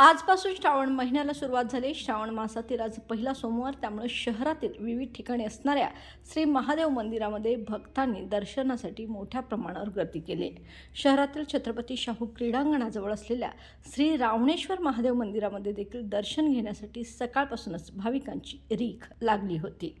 आजपासून श्रावण महिन्याला सुरुवात झाली। श्रावण मासातील आज पहिला सोमवार, त्यामुळे शहरातील विविध ठिकाणी असणाऱ्या श्री महादेव मंदिरामध्ये भक्तांनी दर्शनासाठी मोठ्या प्रमाणावर गर्दी केली आहे। शहरातील छत्रपती शाहू क्रीडांगणाजवळ असलेल्या श्री रावणेश्वर महादेव मंदिरामध्ये देखील दर्शन घेण्यासाठी सकाळपासूनच भाविकांची रीघ लागली होती।